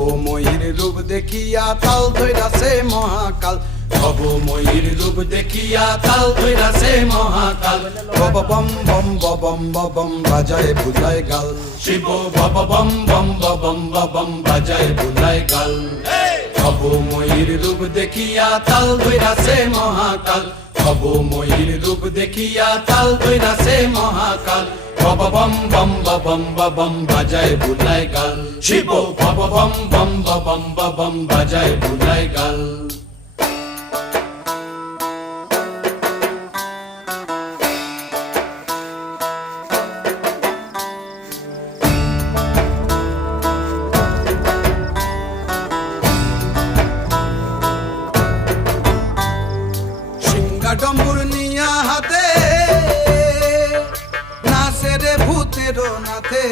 ভবময়ীর রূপ দেখিয়া তাল ধইরাছে মহাকাল, ভবময়ীর রূপ দেখিয়া তাল ধইরাছে মহাকাল। বব বম বম বম বম বাজায় বুলায় গাল, শিব বব বম বম বম বম বাজায় বুলায় গাল। ভবময়ীর রূপ দেখিয়া তাল ধইরাছে মহাকাল, ভবময়ীর রূপ দেখিয়া তাল ধইরাছে মহাকাল। বব বম বম বম বাজায় বুলায় গাল, শিব বব বম বম বম বাজায় বুলায় গাল। ডম্বুর নিয়া হাতে নাচে রে ভূতের নাথে,